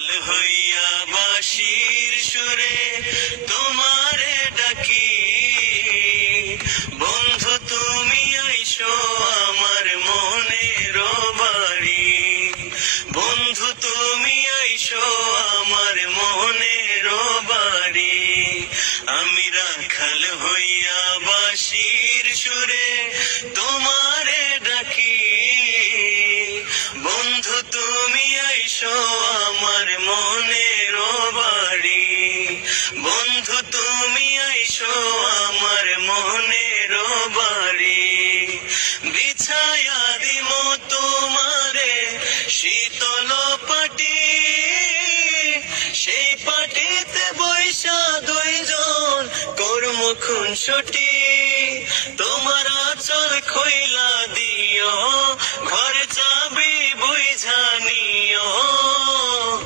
হইয়া বাঁশির সুরে তোমারে ডাকি, বন্ধু তুমি আইসো আমার মনের বাড়ি, বন্ধু তুমি আইসো আমার মনের বাড়ি। আমি রাখাল হইয়া বাঁশির সুরে তোমারে ডাকি, বন্ধু তুমি আইসো আমার মনের বাড়ি, বন্ধু তুমি আইসো আমার মনের বাড়ি। বিছায়া দিম তোমারে শীতল পাটি, সেই পাটিতে বৈশা দুইজন কর্ম খুনসুটি, তোমার আঁচল খইলা দি